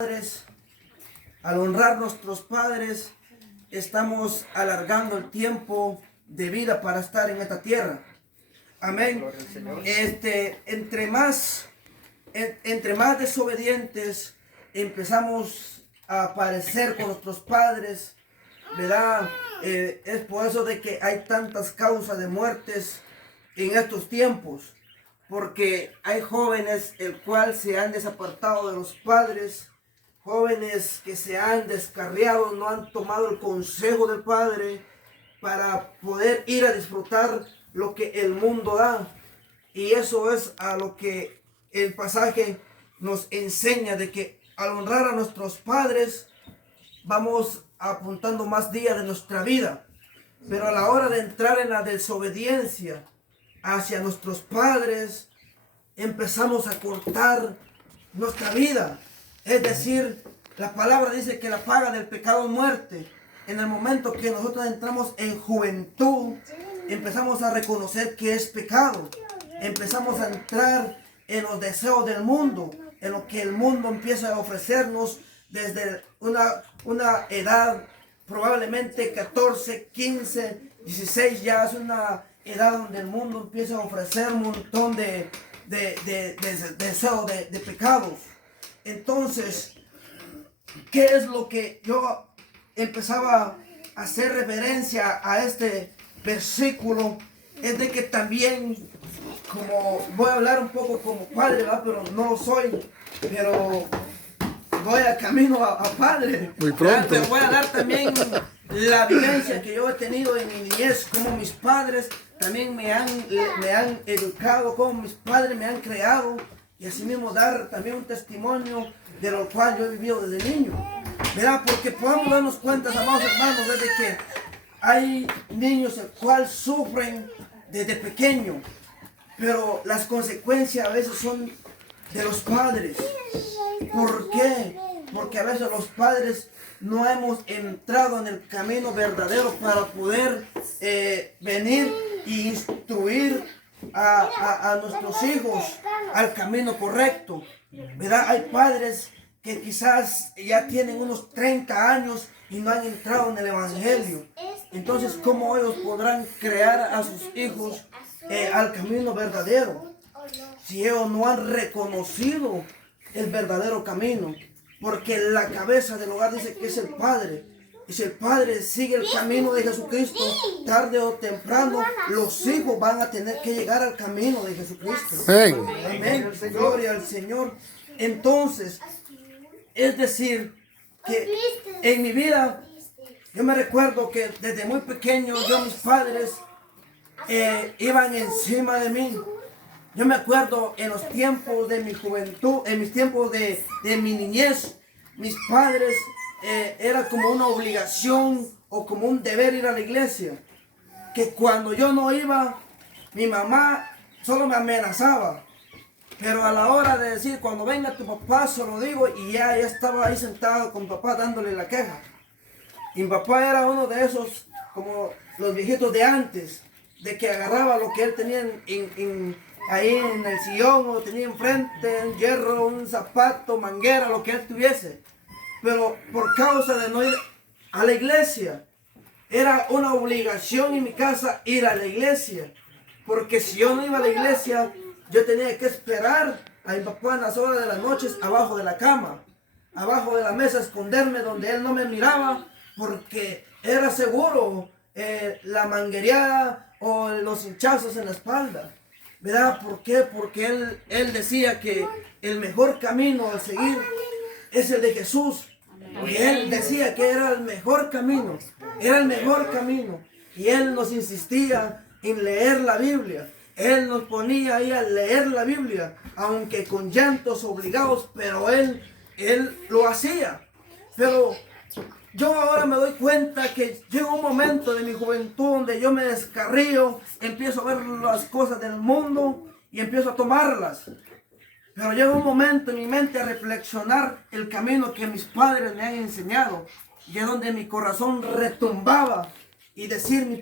Padres, al honrar nuestros padres, estamos alargando el tiempo de vida para estar en esta tierra. Amén. Entre más desobedientes empezamos a parecer con nuestros padres, ¿verdad? Es por eso de que hay tantas causas de muertes en estos tiempos, porque hay jóvenes el cual se han desapartado de los padres, jóvenes que se han descarriado, no han tomado el consejo del Padre para poder ir a disfrutar lo que el mundo da. Y eso es a lo que el pasaje nos enseña, de que al honrar a nuestros padres vamos apuntando más días de nuestra vida. Pero a la hora de entrar en la desobediencia hacia nuestros padres, empezamos a cortar nuestra vida. Es decir, la palabra dice que la paga del pecado es muerte. En el momento que nosotros entramos en juventud, empezamos a reconocer que es pecado. Empezamos a entrar en los deseos del mundo, en lo que el mundo empieza a ofrecernos desde una edad, probablemente 14, 15, 16, ya es una edad donde el mundo empieza a ofrecer un montón de deseos, de pecados. Entonces, ¿qué es lo que yo empezaba a hacer referencia a este versículo? Es de que también, como voy a hablar un poco como padre, ¿verdad? Pero no lo soy, pero voy a camino a padre. Muy pronto. Pero voy a dar también la vivencia que yo he tenido en mi niñez, como mis padres también me han educado, como mis padres me han creado. Y así mismo dar también un testimonio de lo cual yo he vivido desde niño. ¿Verdad? Porque podemos darnos cuenta, amados hermanos, desde que hay niños el cual sufren desde pequeño, pero las consecuencias a veces son de los padres. ¿Por qué? Porque a veces los padres no hemos entrado en el camino verdadero para poder venir y instruir a nuestros hijos al camino correcto, ¿verdad? Hay padres que quizás ya tienen unos 30 años y no han entrado en el evangelio. Entonces, ¿cómo ellos podrán crear a sus hijos al camino verdadero si ellos no han reconocido el verdadero camino? Porque la cabeza del hogar dice que es el padre. Y si el padre sigue el camino de Jesucristo, tarde o temprano, los hijos van a tener que llegar al camino de Jesucristo. Amén. Amén. Gloria al Señor. Entonces, es decir, que en mi vida, yo me recuerdo que desde muy pequeño, mis padres iban encima de mí. Yo me acuerdo en los tiempos de mi juventud, en mis tiempos de mi niñez, mis padres era como una obligación o como un deber ir a la iglesia. Que cuando yo no iba, mi mamá solo me amenazaba. Pero a la hora de decir, cuando venga tu papá, se lo digo, y ya estaba ahí sentado con papá dándole la queja. Y mi papá era uno de esos, como los viejitos de antes, de que agarraba lo que él tenía ahí en el sillón, o tenía enfrente, un hierro, un zapato, manguera, lo que él tuviese. Pero por causa de no ir a la iglesia, era una obligación en mi casa ir a la iglesia. Porque si yo no iba a la iglesia, yo tenía que esperar a mi papá en las horas de las noches abajo de la cama, abajo de la mesa, esconderme donde él no me miraba, porque era seguro la manguereada o los hinchazos en la espalda. ¿Verdad? ¿Por qué? Porque él decía que el mejor camino a seguir es el de Jesús. Y él decía que era el mejor camino, era el mejor camino. Y él nos insistía en leer la Biblia. Él nos ponía ahí a leer la Biblia, aunque con llantos obligados, pero él lo hacía. Pero yo ahora me doy cuenta que llega un momento de mi juventud donde yo me descarrío, empiezo a ver las cosas del mundo y empiezo a tomarlas. Pero llega un momento en mi mente a reflexionar el camino que mis padres me han enseñado, y es donde mi corazón retumbaba y decir: